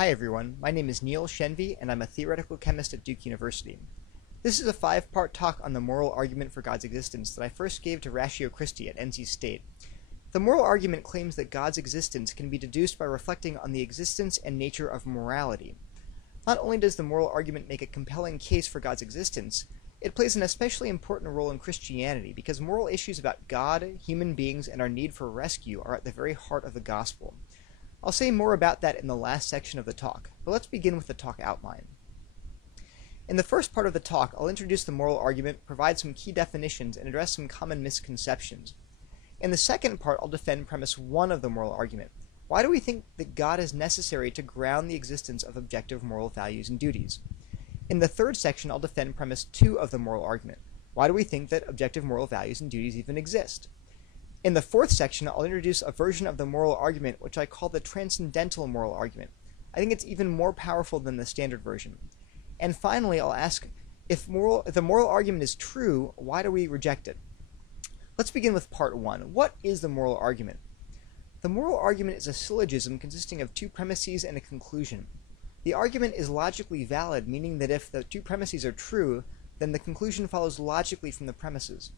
Hi everyone, my name is Neil Shenvi and I'm a theoretical chemist at Duke University. This is a 5-part talk on the moral argument for God's existence that I first gave to Ratio Christi at NC State. The moral argument claims that God's existence can be deduced by reflecting on the existence and nature of morality. Not only does the moral argument make a compelling case for God's existence, it plays an especially important role in Christianity because moral issues about God, human beings, and our need for rescue are at the very heart of the gospel. I'll say more about that in the last section of the talk, but let's begin with the talk outline. In the first part of the talk, I'll introduce the moral argument, provide some key definitions, and address some common misconceptions. In the second part, I'll defend premise 1 of the moral argument. Why do we think that God is necessary to ground the existence of objective moral values and duties? In the third section, I'll defend premise 2 of the moral argument. Why do we think that objective moral values and duties even exist? In the fourth section, I'll introduce a version of the moral argument which I call the transcendental moral argument. I think it's even more powerful than the standard version. And finally, I'll ask, if the moral argument is true, why do we reject it? Let's begin with part 1. What is the moral argument? The moral argument is a syllogism consisting of 2 premises and a conclusion. The argument is logically valid, meaning that if the 2 premises are true, then the conclusion follows logically from the premises.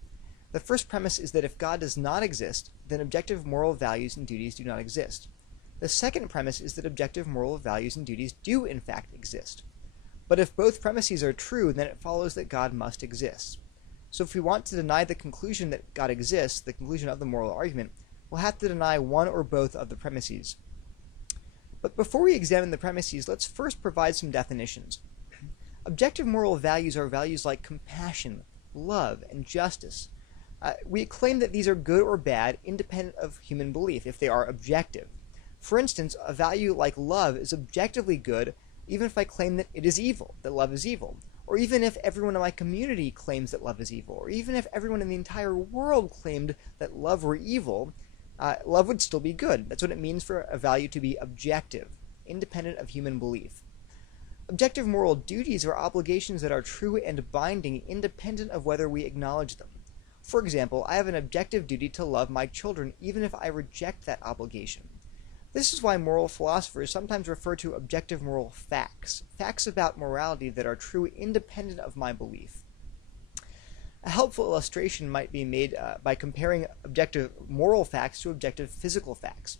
The first premise is that if God does not exist, then objective moral values and duties do not exist. The second premise is that objective moral values and duties do in fact exist. But if both premises are true, then it follows that God must exist. So if we want to deny the conclusion that God exists, the conclusion of the moral argument, we'll have to deny one or both of the premises. But before we examine the premises, let's first provide some definitions. Objective moral values are values like compassion, love, and justice. We claim that these are good or bad independent of human belief if they are objective. For instance, a value like love is objectively good even if I claim that it is evil, that love is evil, or even if everyone in my community claims that love is evil, or even if everyone in the entire world claimed that love were evil, love would still be good. That's what it means for a value to be objective, independent of human belief. Objective moral duties are obligations that are true and binding independent of whether we acknowledge them. For example, I have an objective duty to love my children even if I reject that obligation. This is why moral philosophers sometimes refer to objective moral facts, facts about morality that are true independent of my belief. A helpful illustration might be made by comparing objective moral facts to objective physical facts.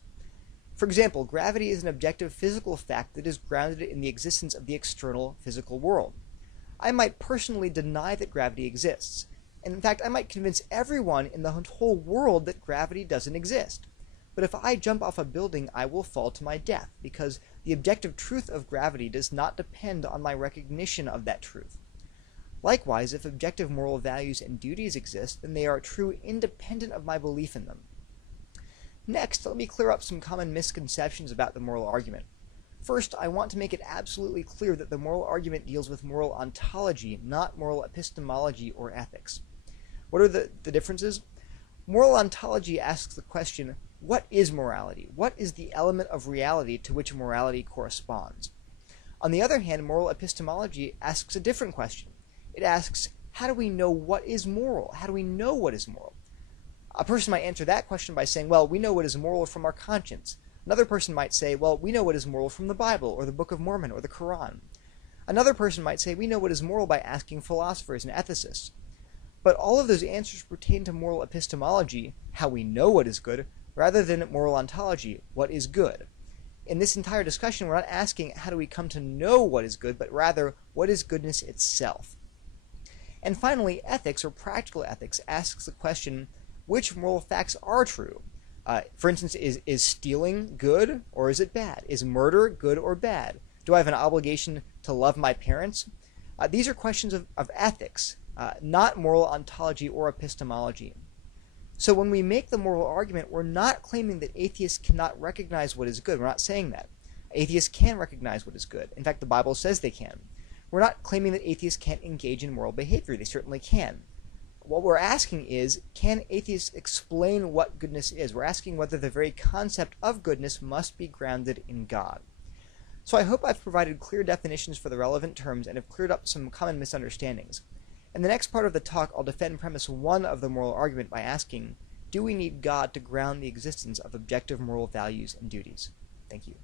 For example, gravity is an objective physical fact that is grounded in the existence of the external physical world. I might personally deny that gravity exists. And in fact, I might convince everyone in the whole world that gravity doesn't exist. But if I jump off a building, I will fall to my death, because the objective truth of gravity does not depend on my recognition of that truth. Likewise, if objective moral values and duties exist, then they are true independent of my belief in them. Next, let me clear up some common misconceptions about the moral argument. First, I want to make it absolutely clear that the moral argument deals with moral ontology, not moral epistemology or ethics. What are the differences? Moral ontology asks the question, what is morality? What is the element of reality to which morality corresponds? On the other hand, moral epistemology asks a different question. It asks, how do we know what is moral? How do we know what is moral? A person might answer that question by saying, well, we know what is moral from our conscience. Another person might say, well, we know what is moral from the Bible, or the Book of Mormon, or the Quran. Another person might say, we know what is moral by asking philosophers and ethicists. But all of those answers pertain to moral epistemology, how we know what is good, rather than moral ontology, what is good. In this entire discussion, we're not asking how do we come to know what is good, but rather what is goodness itself. And finally, ethics, or practical ethics, asks the question, which moral facts are true? For instance, is stealing good or is it bad? Is murder good or bad? Do I have an obligation to love my parents? These are questions of ethics, not moral ontology or epistemology. So when we make the moral argument, we're not claiming that atheists cannot recognize what is good. We're not saying that. Atheists can recognize what is good. In fact, the Bible says they can. We're not claiming that atheists can't engage in moral behavior. They certainly can. What we're asking is, can atheists explain what goodness is? We're asking whether the very concept of goodness must be grounded in God. So I hope I've provided clear definitions for the relevant terms and have cleared up some common misunderstandings. In the next part of the talk, I'll defend premise 1 of the moral argument by asking, do we need God to ground the existence of objective moral values and duties? Thank you.